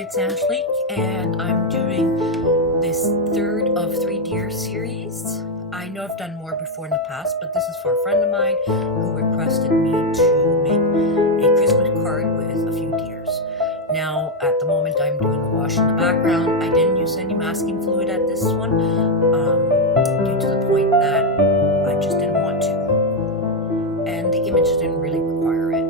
it's Angelique, and I'm doing this third of 3 deer series. I know I've done more before in the past, but this is for a friend of mine who requested me to make a Christmas card with a few deers. Now, at the moment, I'm doing the wash in the background. I didn't use any masking fluid at this one, due to the point that I just didn't want to. And the image didn't really require it.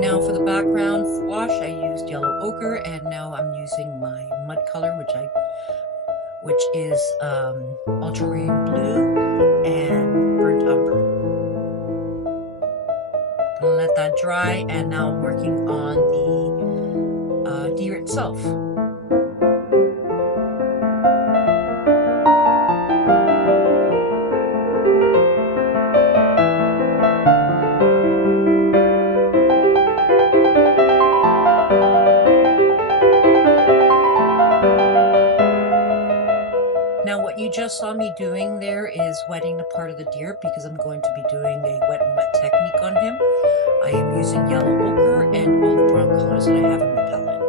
Now for the background wash, I used yellow ochre, and now I'm using my mud color, which is ultramarine blue and burnt umber. Gonna let that dry, and now I'm working on the deer itself. Now what you just saw me doing there is wetting the part of the deer, because I'm going to be doing a wet and wet technique on him. I am using yellow ochre and all the brown colors that I have in my palette.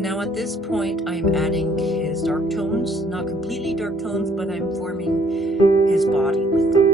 Now at this point, I'm adding his dark tones, not completely dark tones, but I'm forming his body with them.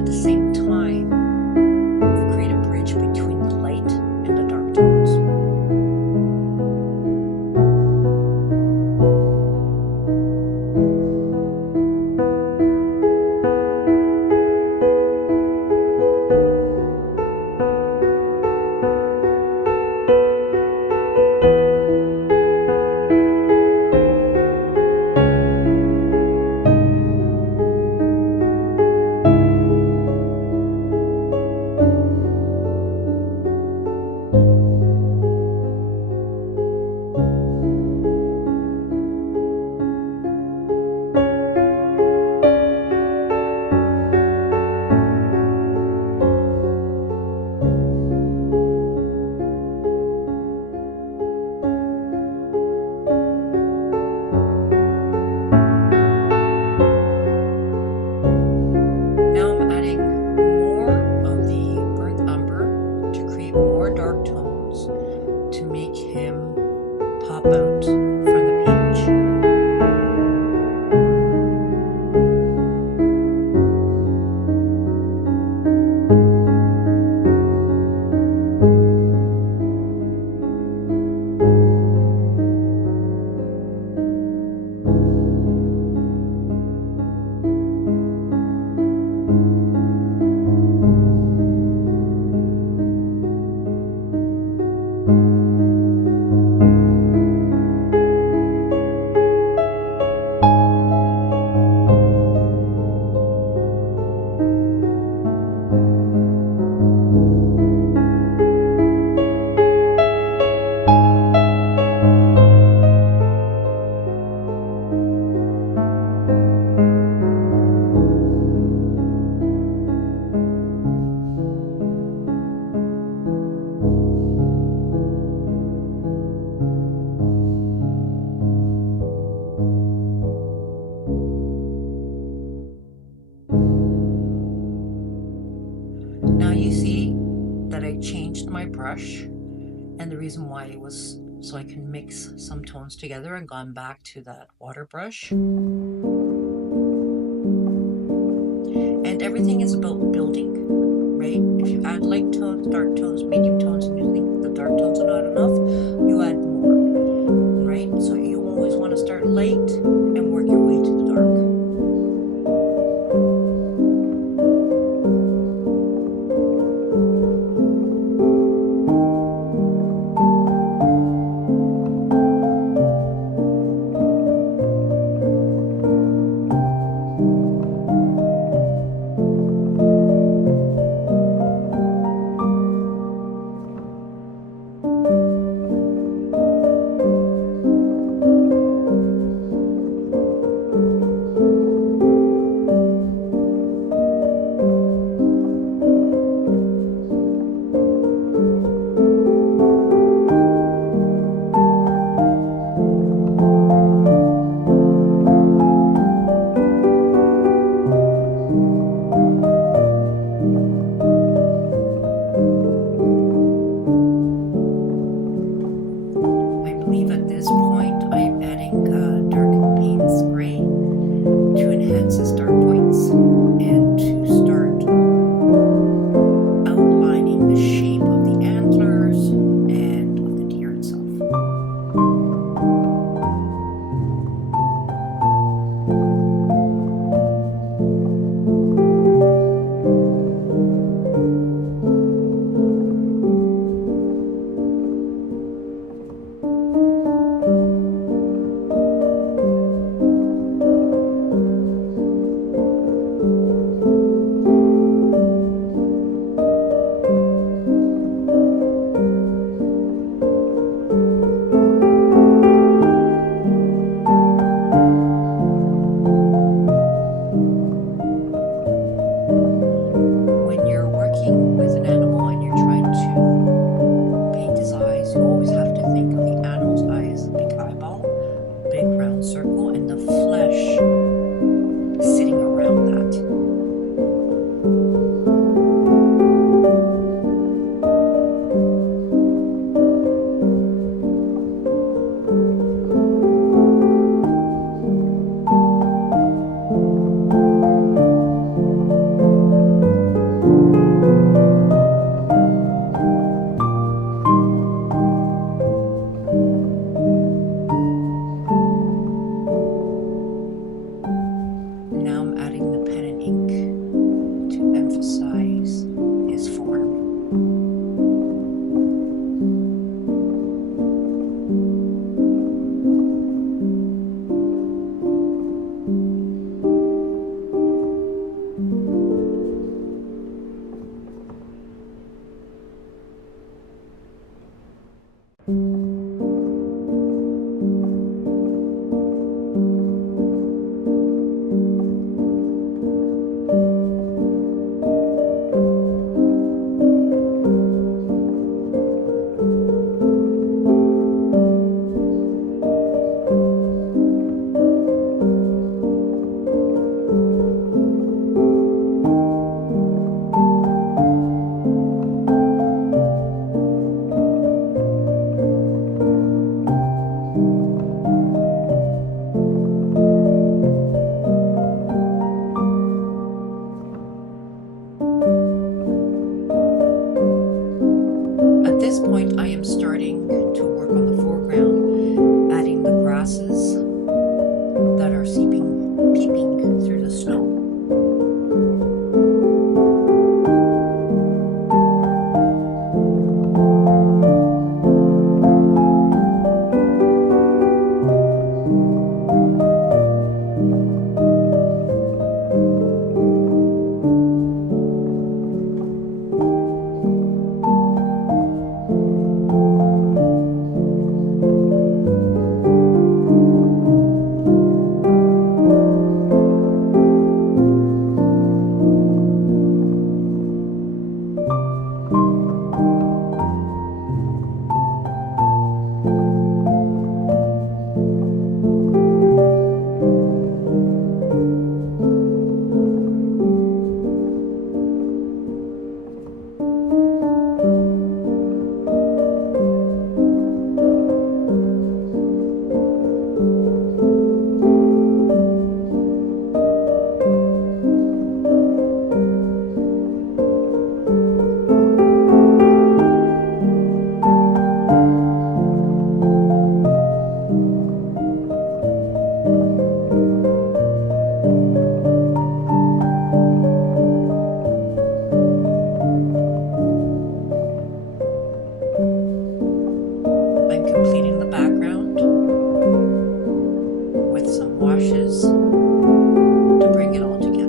at the same time create a bridge between the light and the dark tones. Dark tones to make him pop out from the page. Now you see that I changed my brush, and the reason why it was so I can mix some tones together and gone back to that water brush. And everything is about building, right? If you add light tones, dark tones, medium tones, and you think the dark tones are not enough, you add more, right? So you always want to start light and work your way to the dark. this point, I am starting to work on the foreground, adding the grasses that are peeping through the snow. I'm completing the background with some washes to bring it all together.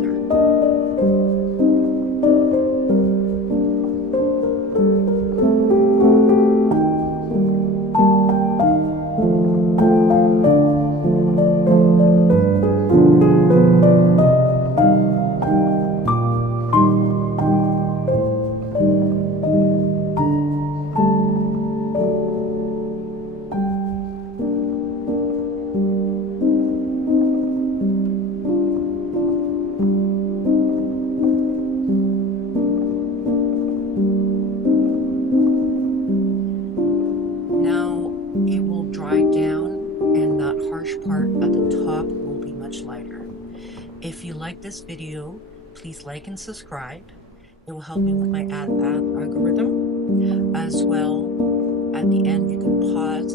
It will dry down and that harsh part at the top will be much lighter. If you like this video, please like and subscribe. It will help me with my algorithm. As well, at the end you can pause